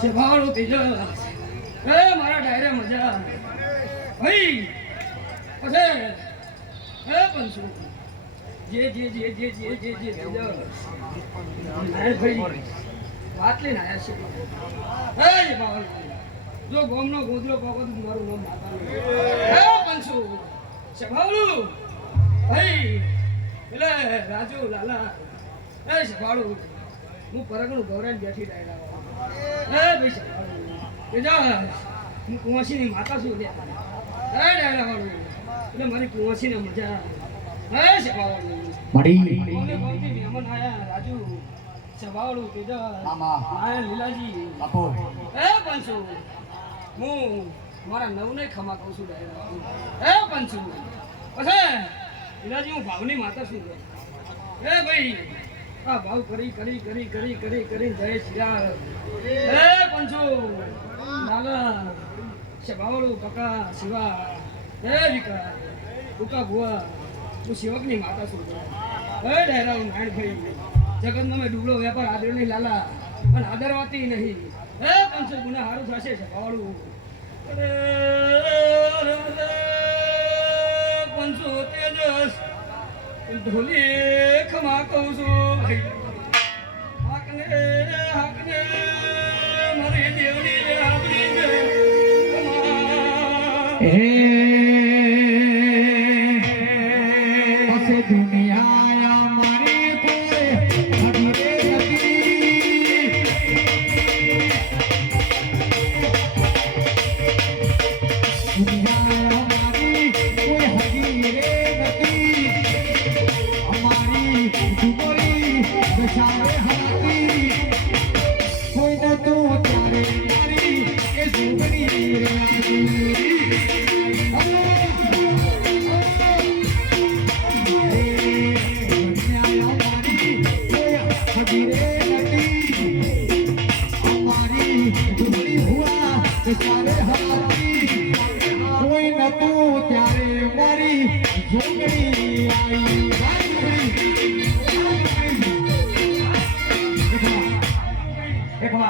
શેભાળું તેજ એ મારા ડાયરે મજા ભાઈ પછી એ પંસુ જે ભાઈ વાત લઈને આવ્યા છે એ બાવળ જો ગોમનો ગોદલો પાકો તો મારું નામ નાતા એ પંસુ શેભાળું ભાઈ એટલે રાજુ લાલા એ શેભાળું હું પરગણું ગૌરાઈને બેઠી ડાયરા એ ભાઈ શેભાળું કે જા હું કુંવાસીની માતા છું લે એ ડાયરા વાળું એટલે મારી કુંવાસીને મજા એ શેભાળું મળી કોને કોમથી મહેમાન આયા રાજુ શેભાળું તેજા માયા લીલાજી બાપો એ પંસુ હું મારા નવને ખમા કહું છું ડાયરા એ પંસુ પછી લીલાજી હું ભાવની માતા છું એ ભાઈ આ ભાવ કરી જય શિયા એ પંચો લાલા શેભાળું કાકા શિવા એ વિકા ઉકા ભુવા હું શિવકની માતા છું એ ડાયરા હું નાણ ભાઈ જગતનો મેં ડૂબળો વેપાર આદર્યો નહીં લાલા અને આદરવાતી નહીં એ પંચો ગુના હારું થશે શેભાળું પંચો તેજસ ઢોલી ખમા કહું છું હાકને મારી દેવની આપણી પાસે દુનિયા મારી કોઈ દુનિયા મારી કોઈ હગી રે નથી અમારી ડુંગળી દશાએ હાથી કોઈ નતું ત્યારે મારી એ ડુંગળી રે સારે હાથી કોઈ નતું ત્યારે મારી જોગણી આવી એકલા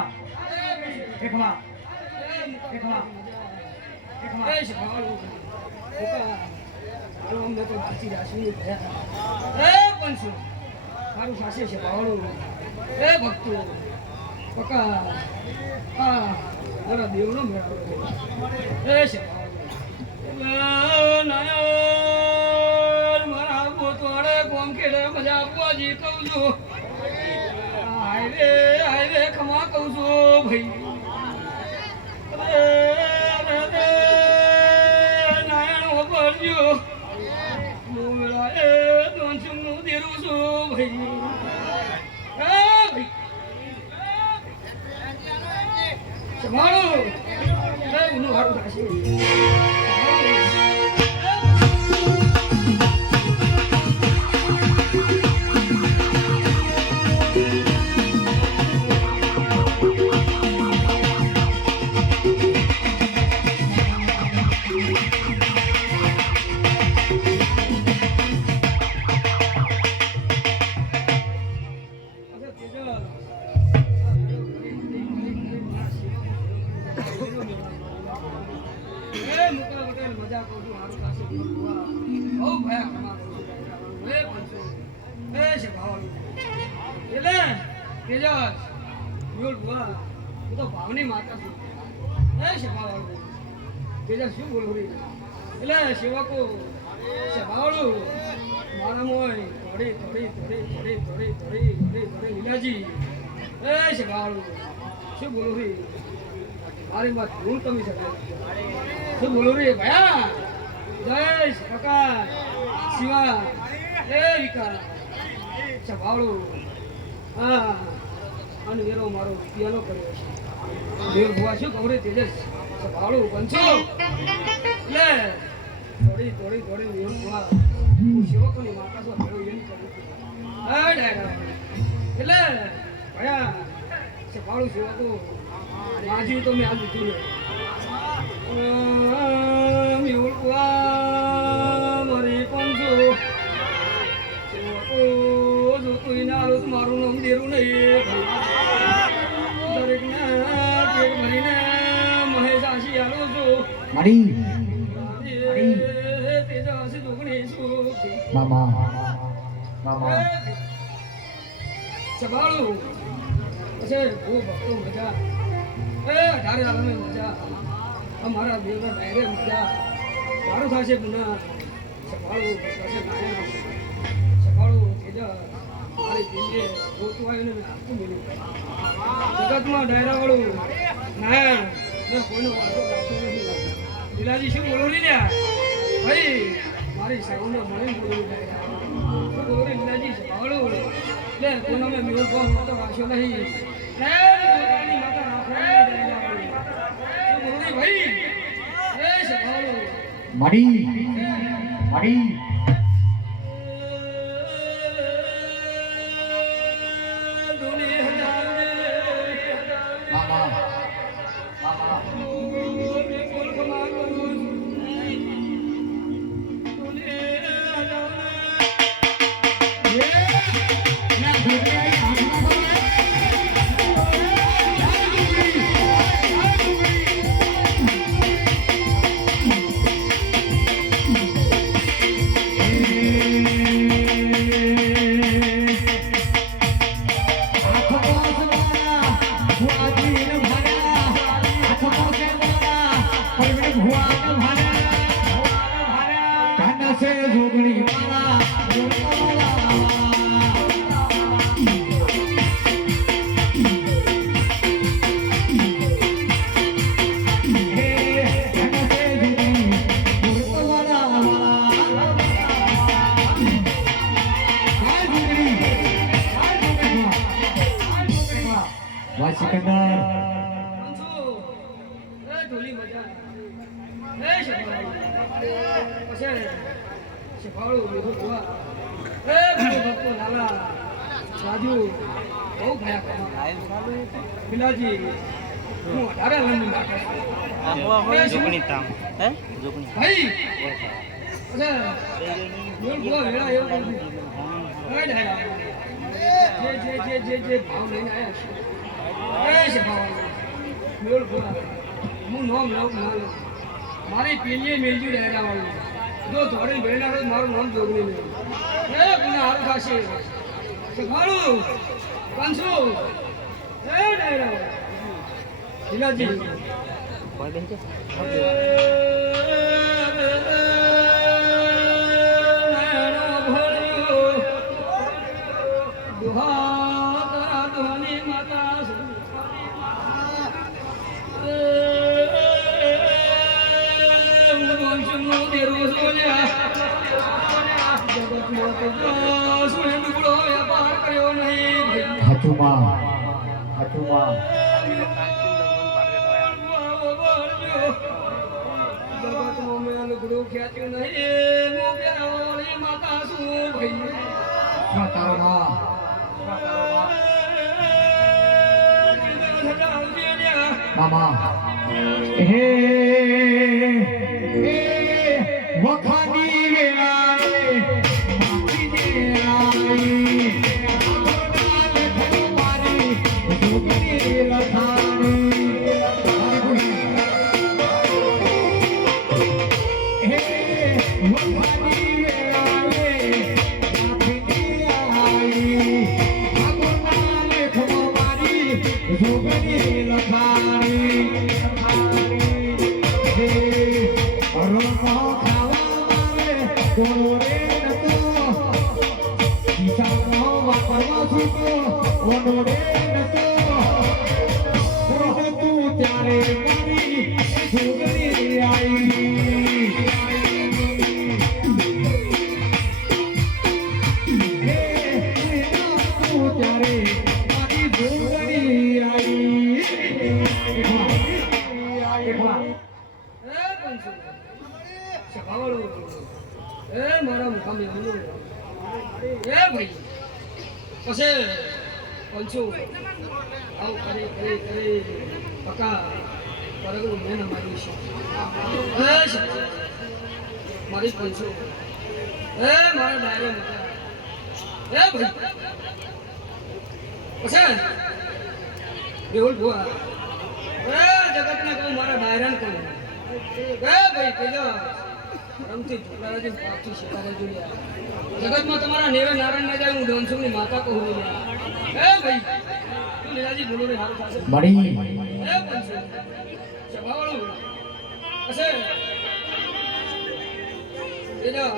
શેભાળું હાલો અમને તો વાંચી રાશી થયા એ પંચો મારું પાસે શેભાળું એ ભક્તો પકા હા મારા દેવનો મેળાવો એ શેભાળું મારા ગોતવાડે ગોમ ખેડે મજા આપવા જી કહું છું હાઈવે ખમા કહું છું ભાઈ નાયણ વગરજો મોમેળા એ દોનસુનું દેરું છું ભાઈ શેભાળું એ ઉનું હારું થશે મજા કહું છું હારું થશે બહુ ભયા ખમા કહું છું એ પંચો એ શેભાળું એટલે તેજસ બોલ ભુવા હું તો ભાવની માતા છું એ શેભાળું તેજસ શું બોલું રે એટલે સેવકો શેભાળું મારા મોય થોડી લીલાજી એ શેભાળું શું બોલું રે મારી વાત હું કમી શકાય શું બોલું રે ભયા જય કાકા શિવા એ વિકા શેભાળું હા અને વેરો મારો પિયાનો કર્યો છે દેવ ભુવા શું કહું રે તેજસ શેભાળું પંચો લે થોડી દેવ ભુવા હું સેવકોની માતા છો ભેળું એમ કરું એટલે ભયા શેભાળું સેવકો માજી તો મેં આ લીધું મેહુલ ભુવા મારી પંચો જોતું ના મારું નામ દેરું નહીં દરેક ના મારી તેજા હશે જોગણી સુખ મામા મામા સભાળું પછી ભૂ ભક્તો મજા અઢારે આલમે મજા અમારા દેવના ડાયરે મજા મારું થશે પુના સભાળું થશે નાયા સભાળું તેજા મારી દિલે ગોતું આવ્યું ને આખું મળ્યું જગતમાં ડાયરાવાળું નાયા મેં કોઈનો વાતો રાખતો નથી દિલાજી શું બોલો નહીં લ્યા ભાઈ મારી સૌને મળીને બોલું ડાયરા શું બોલો દિલાજી સભાળું લે કોનો મેં મેળ કોમ તો રાખ્યો નહીં પોતાની માતા રાખવાની શું બોલો નહીં ભાઈ એ સભાળું મારી મારી મામા મામા ઢોલી મજા એ શફાળું બેહુ ભુવા એ ભક્તો લાલા રાજુ બહુ ભયા બિલાજી હું 18 લંડન નાખે જોગણી તામ હે જોગણી ભાઈ અચ્છા બોલ ભુવા વેળા એવું કઈ ડાયરા જે ભાવ લઈને આવ્યા એ શફાળું બોલ ભુવા હું નામ લઉં ના લઉં મારી પેલીએ મેલજી ડાયરા વાળું જો ધોળી ભેળના રોજ મારું નામ જોગણી મેળવ્યું એ પુના હારું થશે શીખવાડું કંસુ એ ડાયરા વાળું લીલાજી કોઈ બેન છે મામા હે વખાની વેળાએ માટીને આવી મારી જોગણી લખાણી હે વખાની વેળાએ માટીને આવી આગોના લેખો મારી જોગણી લખાણી મારા મુકામે એ ભાઈ પછી પંચો આવું કરે પકા પરગડું મેં મારી છે મારી પંચો એ મારા ડાયરે મજા એ ભાઈ પછી બેહોલ ભુવા એ જગતને કહું મારા ડાયરાને કહું ભાઈ પેલા રમતી ઢોકળાજી પાછી શેકાવા જોઈએ જગતમાં તમારા નેવે નારાયણ ના જાય હું ધનસુખની માતા કહું ભાઈ તું લીલાજી બોલો રે હારું થશે મળી પંચુ સભાવાળું હશે પેલા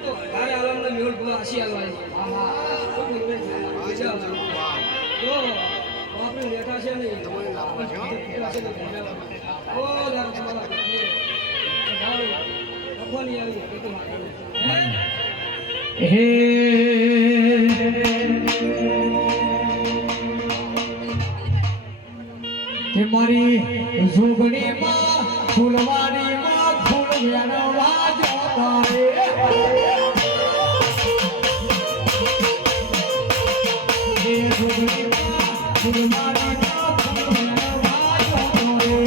તો ભારે આલમના મેળ ભવા આશી આલવાય જો બાપરે લેતા છે ને ઓ દાર તમારા ભગવાન આવી કે તો હે તે મારી જોગણીમાં ફૂલવારીમાં ફૂલ વેણવા જતા રે એ જોગણીમાં ફૂલવારીમાં ફૂલ વેણવા જતા રે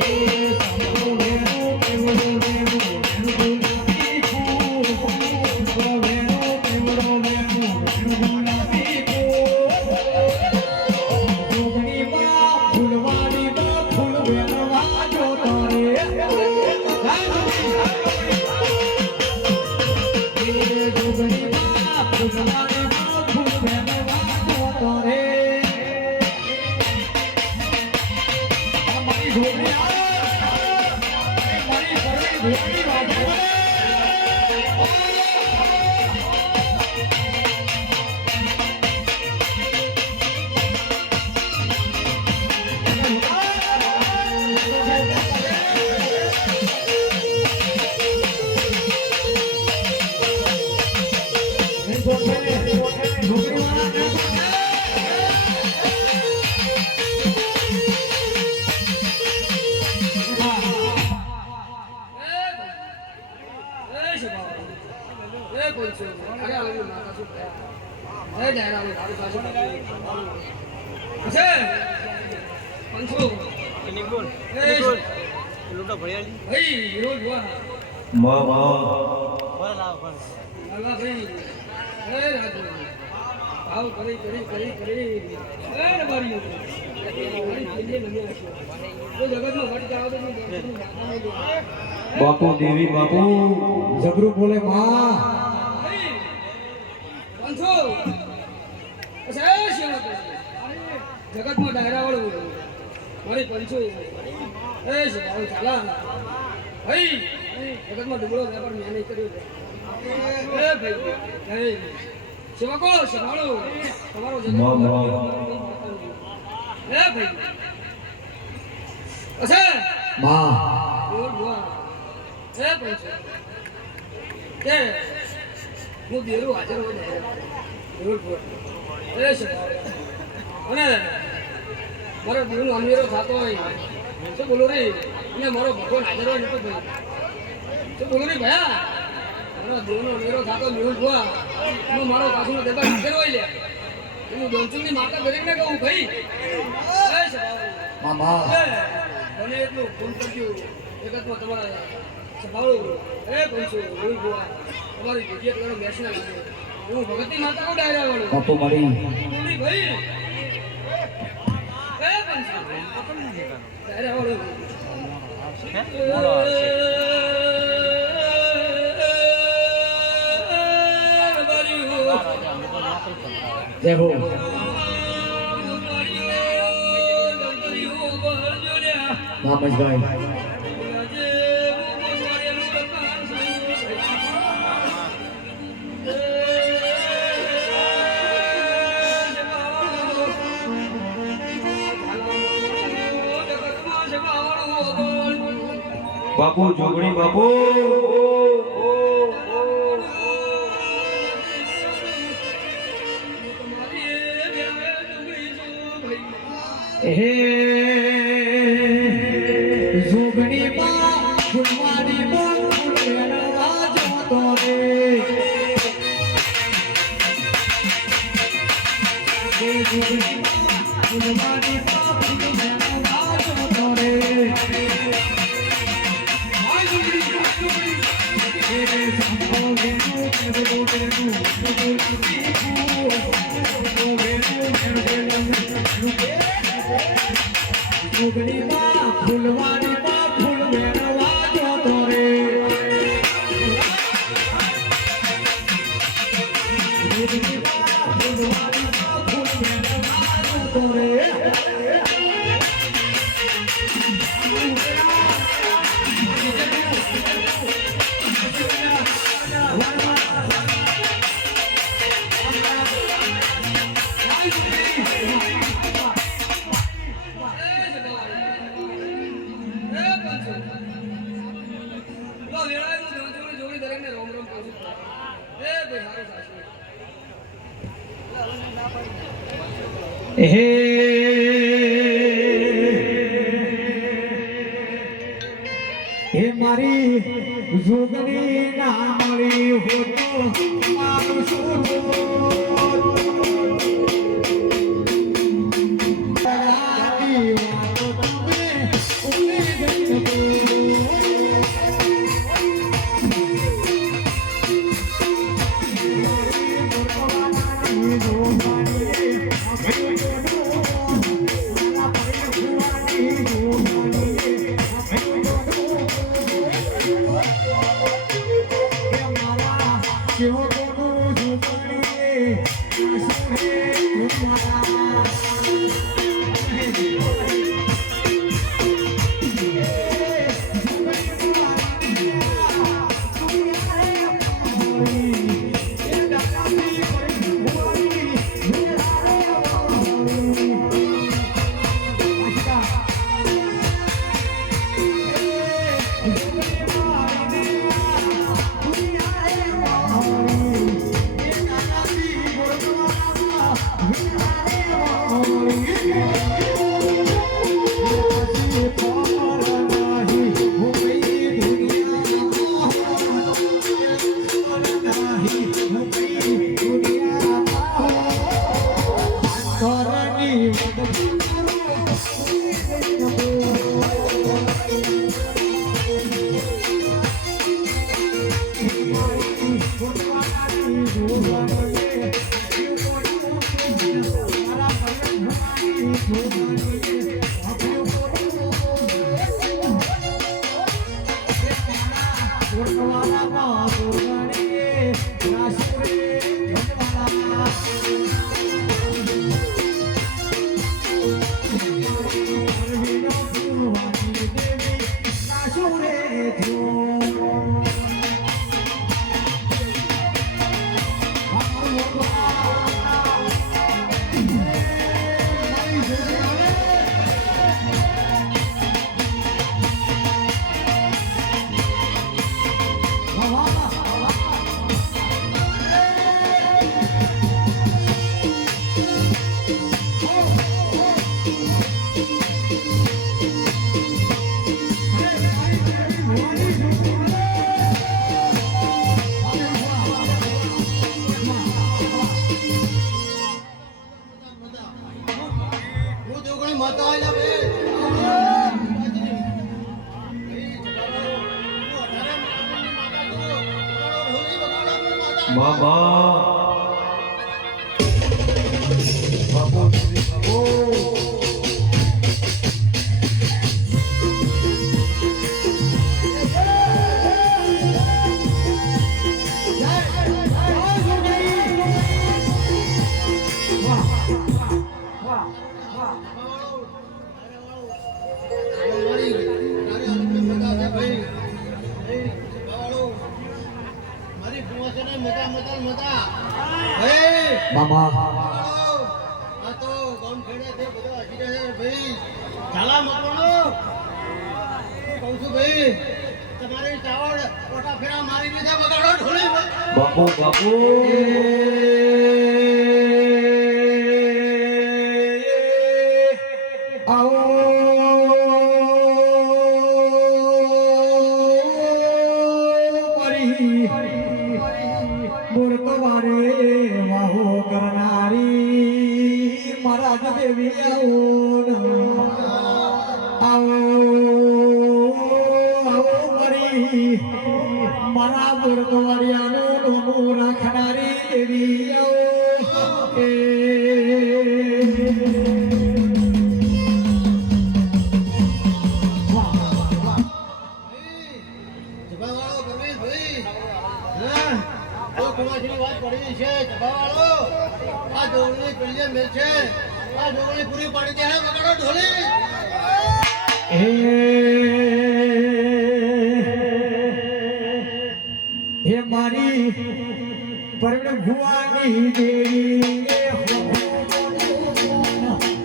એ સાંભળો વેણું કેવડો વેણું ગુલાબી ફૂલ ફૂલ વેણું કેવડો વેણું ગુલાબી ફૂલવારીમાં ફૂલ વેણવા જતા રે જોગણીમાં ફૂલવારીમાં ફૂલ વેણવા જતા રે મારી જોગણી મારી જોગણી વાગે લૂટો ભળ્યાલી બોલ લાવ પણ બાપુ દેવી બાપુ જબરું બોલે માં જગતમાં ડાયરા વાળું મારી પંચો ચાલા ભાઈ જગતમાં ડુબળો વેપાર મેં નહીં કર્યો ભાઈ સેવકો સંભાળો તમારો જગત ભાઈ અસે માં કે હું દેરું હાજર હોય અને મારો દેવનો અનવેરો થતો હોય શું બોલો રે અને મારો ભગવાન હાજર હોય નતો ભાઈ શું બોલો રે ભયા મારો દેવનો અનવેરો થતો મેહુલ ભુવા હું મારો કાસુનો દેવા હાજર હોય લે હું દોનચુંની માતા દરેકને કહું ભાઈ મામા મને એટલું ફોન કરજો જગતમાં તમારા સંભાળું પંચો મેહુલ ભુવા તમારી જગ્યા તમારો બેસના હું ભગતની માતા કો ડાયરા વાળો બાપુ મળી બોલી ભાઈ ડાયરા વાળો જય હો રામેશભાઈ બાપુ જોગણી બાપુ હે જોગણીમાં ફૂલવારીમાં ફૂલ વેણવા જતો રે હે જોગણીમાં ફૂલવારીમાં ફૂલ વેણવા જતો રે સંભો વેણુ કેવડો વેણુ ઉગડીમાં ફૂલવાડીમાં ફૂલ વેણવા જોતો રે ઉગડીમાં ફૂલવાડીમાં ફૂલ વેણવા જોતો રે હે મારી જોગણી ના મળી હોતો મારું શું બાપુ બાપુ આવો પરી બોરતો વારે વાહો કરનારી મહારાજ દેવી આવો મારા બોરતવાડિયાનું નોનું રાખનારી દેવી તો કુમારજીની વાત પડી છે જભાવાળો આ ડોગણી પેલી મેલ છે આ ડોગણી પૂરી પાડી દે હે વગાડો ઢોલી હે મારી પરણ ભુવાની દેવી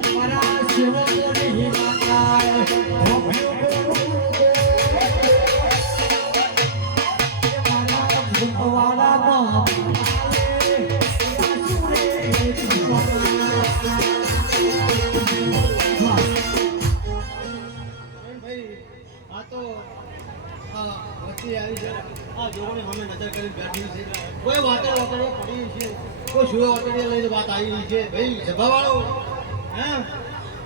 મારા સેવકોની માતા ભાઈ આ તો વચ્ચે આવી છે આ જોગણી સામે નજર કરીને બેઠી છે કોઈ વાતો પડી છે કોઈ સુએ વાતડીએ લઈને વાત આવી છે ભાઈ સભાવાળો હે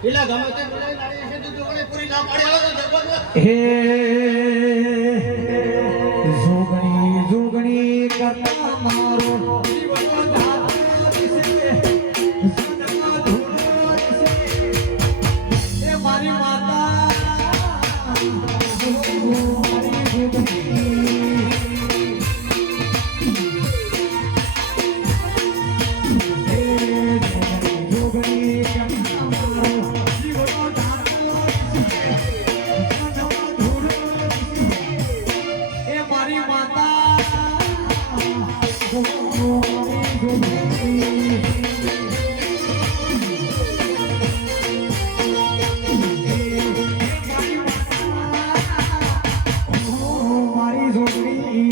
પેલા ગમે તે બોલાઈ લાવી છે તો જોગણી પૂરી ના પાડી આવે તો દરબારમાં હે જોગણી જોગણી કરતા મારો જીવનો ધારો દિશે જન્મ ધૂળો દિશે એ મારી માતા મારી જોગણી હે જોગણી કરતા મારો જીવનો ધારો દિશે એ મારી માતા મારી જોગણી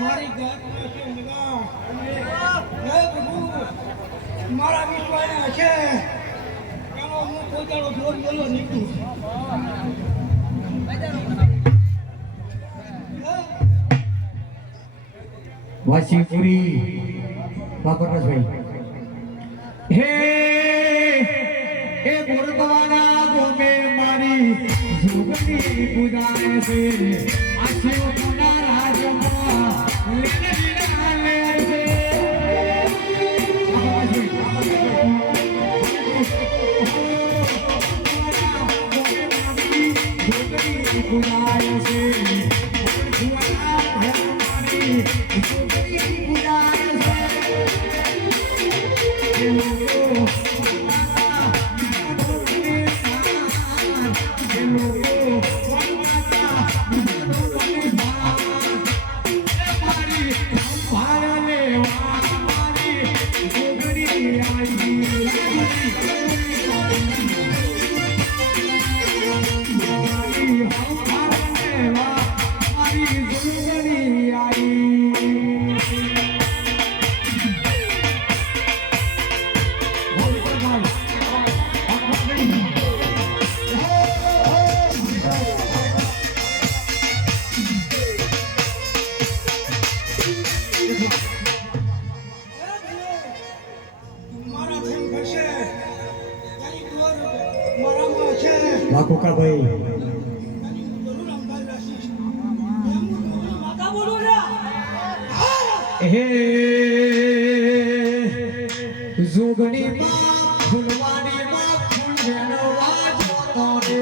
મારી ગાયમાં છે લગા હે પ્રભુ મારા વિશ્વાસ છે ચાલો હું પોતાનો જોર બોલો નીકળું વાસીપુરી બાપરભાઈ હે એ ગુરુદ્વારા ગોમે મારી જોગણી પૂજાય છે આ શિવના રાજમાં લેને લે છે જોગણી પૂજાય છે કોકાભાઈ હે જોગણી માં ફૂલવાની માં ફૂલ વેણવા જોતો રે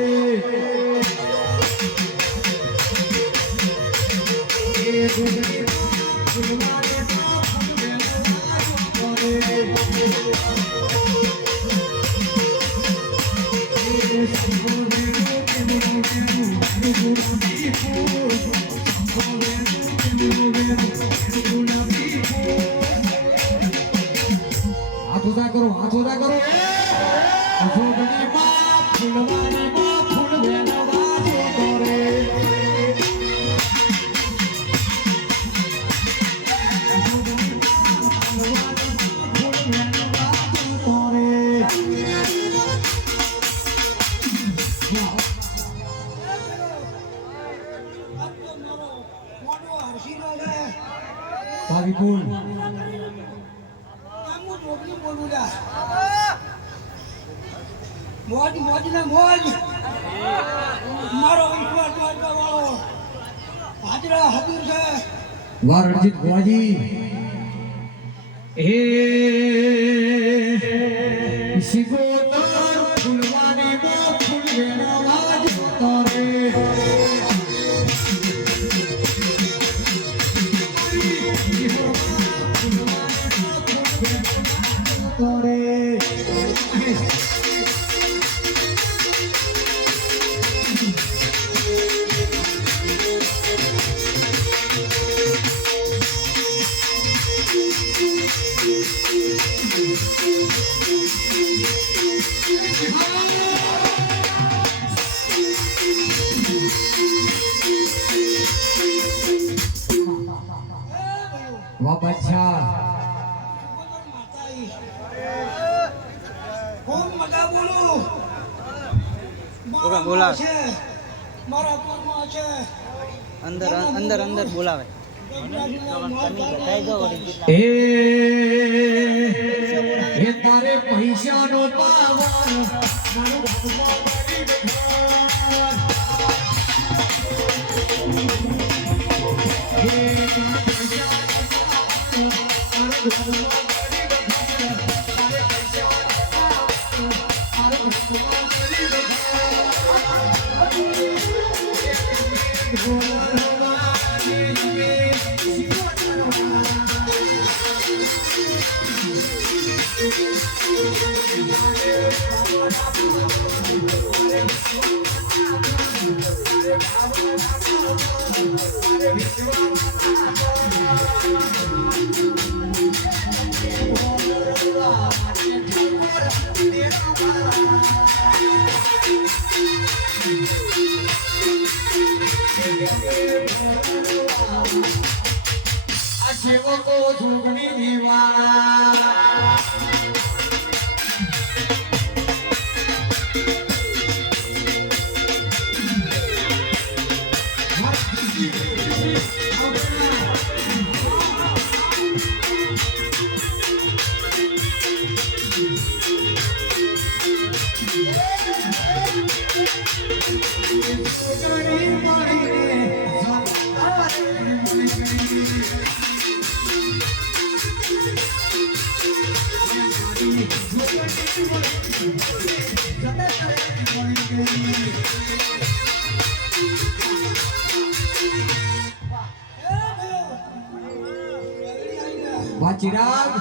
હે જોગણી માં ફૂલવાની માં ફૂલ વેણવા જોતો રે હાથ કરો જોગણી માં ફૂલવાની માં ફૂલ વેણવા જોતો રે જોગણી માં ફૂલવાની માં ફૂલ વેણવા જોતો રે ભાવી ફૂલ મોજ મોજ ને મોજ મારો વિશ્વાસ વાળો હાજરા હાજર છે વાહ રણજીત ભુવાજી હે સિગોતર ફૂલવાની માં ફૂલ વેણવા જોતો રે વાહ બાદશાહ ખૂબ મજા બોલું બોલા છે મારા પૂરમાં છે અંદર અંદર અંદર બોલાવે હે તારે પૈસાનો પાવર મારો ભગવાન બની બેઠા હે પૈસાનો પાવર મારો ભગવાન બની બેઠા તારે પૈસાનો પાવર મારો ભગવાન બની સેવકો જોગણી દીવાના ચિરાગ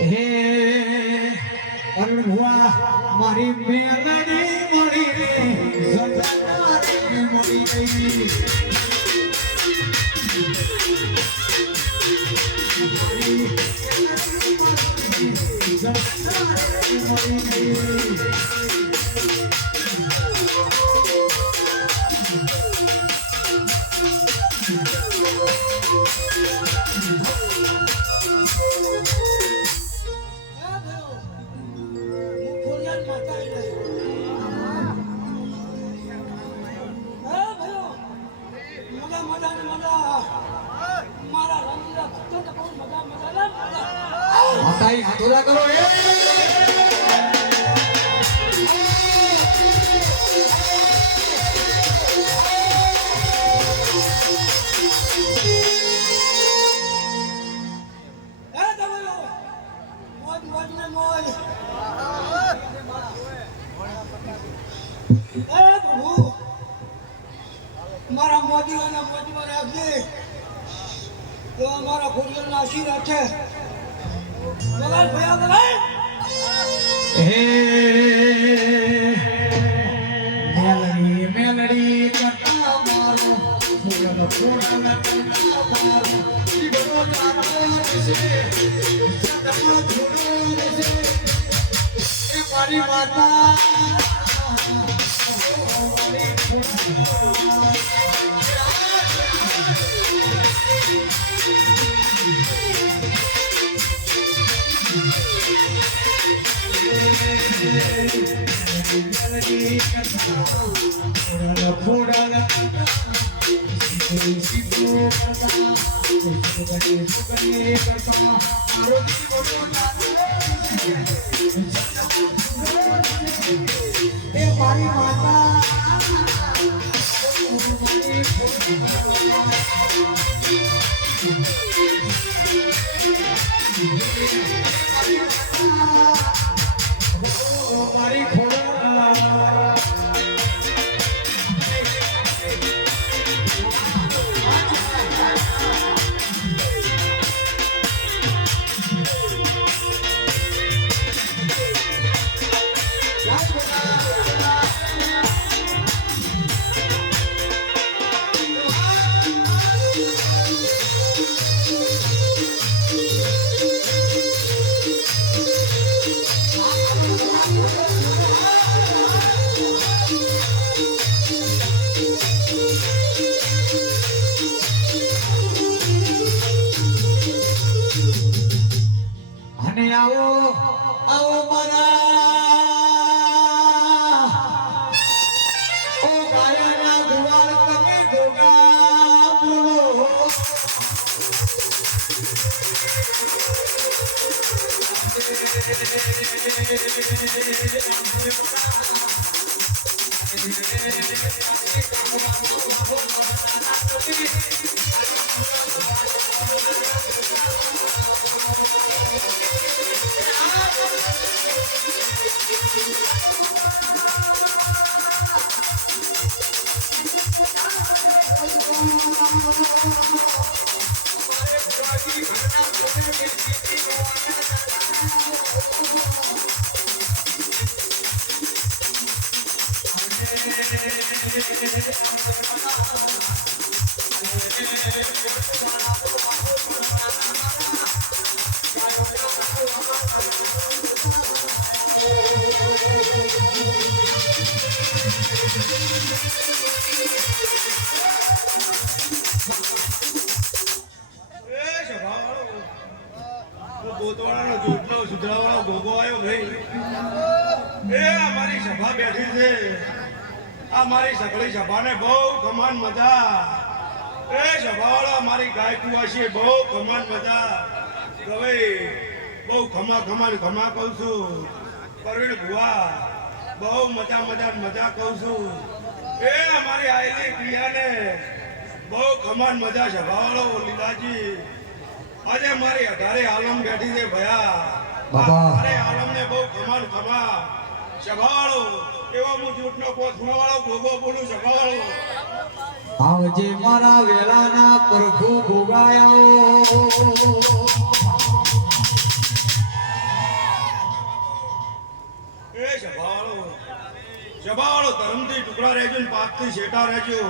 હે અરુણ ભુવા મારી મેલડી મળી રે સદારે મળી ગઈ માતાઈ હાથ ઓલા કરો દીવાના પોચમાં રાખજે તો અમારા ખોડિયારના આશીર્વાદ છે બગાડ ભયા બગાડ હે મેલડી કરતા મારો ફૂલનો ફૂલનો કરતા મારો જીવનો જાતો છે સદમો છોડો છે એ મારી માતા મારી માતા મારી ખોડા અને આવો આવો મારા ઓ ગાયના ગુવાળ તમે ગોગા બોલો ગોતવાળાનો જોટલો સુધરાવાળો ગોગો આવ્યો ભાઈ એ અમારી સભા બેઠી છે આ મારી સકળી સભાને બહુ કમાન મજા એ સભાવાળો અમારી ગાય કુવાસી બહુ કમાન મજા હવે બહુ ખમા કહું છું પરવીણ ભુવા બહુ મજા કહું છું એ અમારી આયેલી ક્રિયાને બહુ કમાન મજા સભાવાળો લીલાજી આજે મારી 18 આલમ બેઠી છે ભયા બાબા. 18 આલમ ને બહુ ખમા સભાવાળો એવો હું જૂઠનો પોથવાળો ગોગો બોલું સભાવાળો આવજે મારા વેલાના પ્રભુ ભોગાયો એ સભાવાળો ધર્મથી ટુકડા રહેજો ને પાપથી શેઠા રહેજો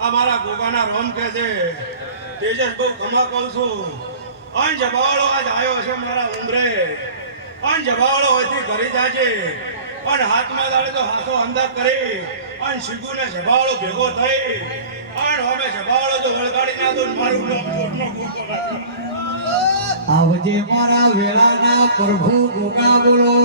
આ મારા ગોગાના રોમ કહે છે તેજસ બહુ ખમા કહું છું અન જબાવાળો આજ આવ્યો છે મારા ઉમરે અન જબાવાળો હોયથી ઘરે જાજે પણ હાથમાં દાડે તો હાથો અંદા કરી અન શીગુને જબાવાળો ભેગો થઈ અન હવે જબાવાળો જો વળગાડી ના દો ને મારું નામ જોટનો ગોગો રાખો આવજે મારા વેલાના પ્રભુ ભોગા બોલો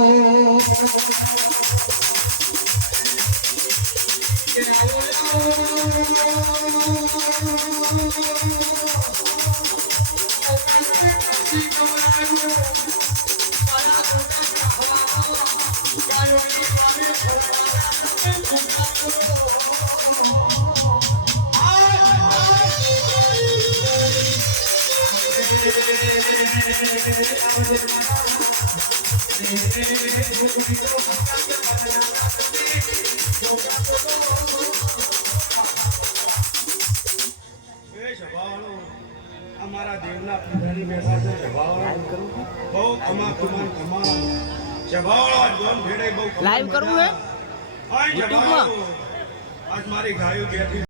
એ સભાવાળો અમારા દેવના પૂજારી બેઠા છે સભાવાળો બહુ કમા સભાવાળો આજ ગોમ ભેડે બહુ લાઈવ કરવું હે આજ યુટ્યુબમાં? સભાવાળો આજ મારી ગાયો બેઠી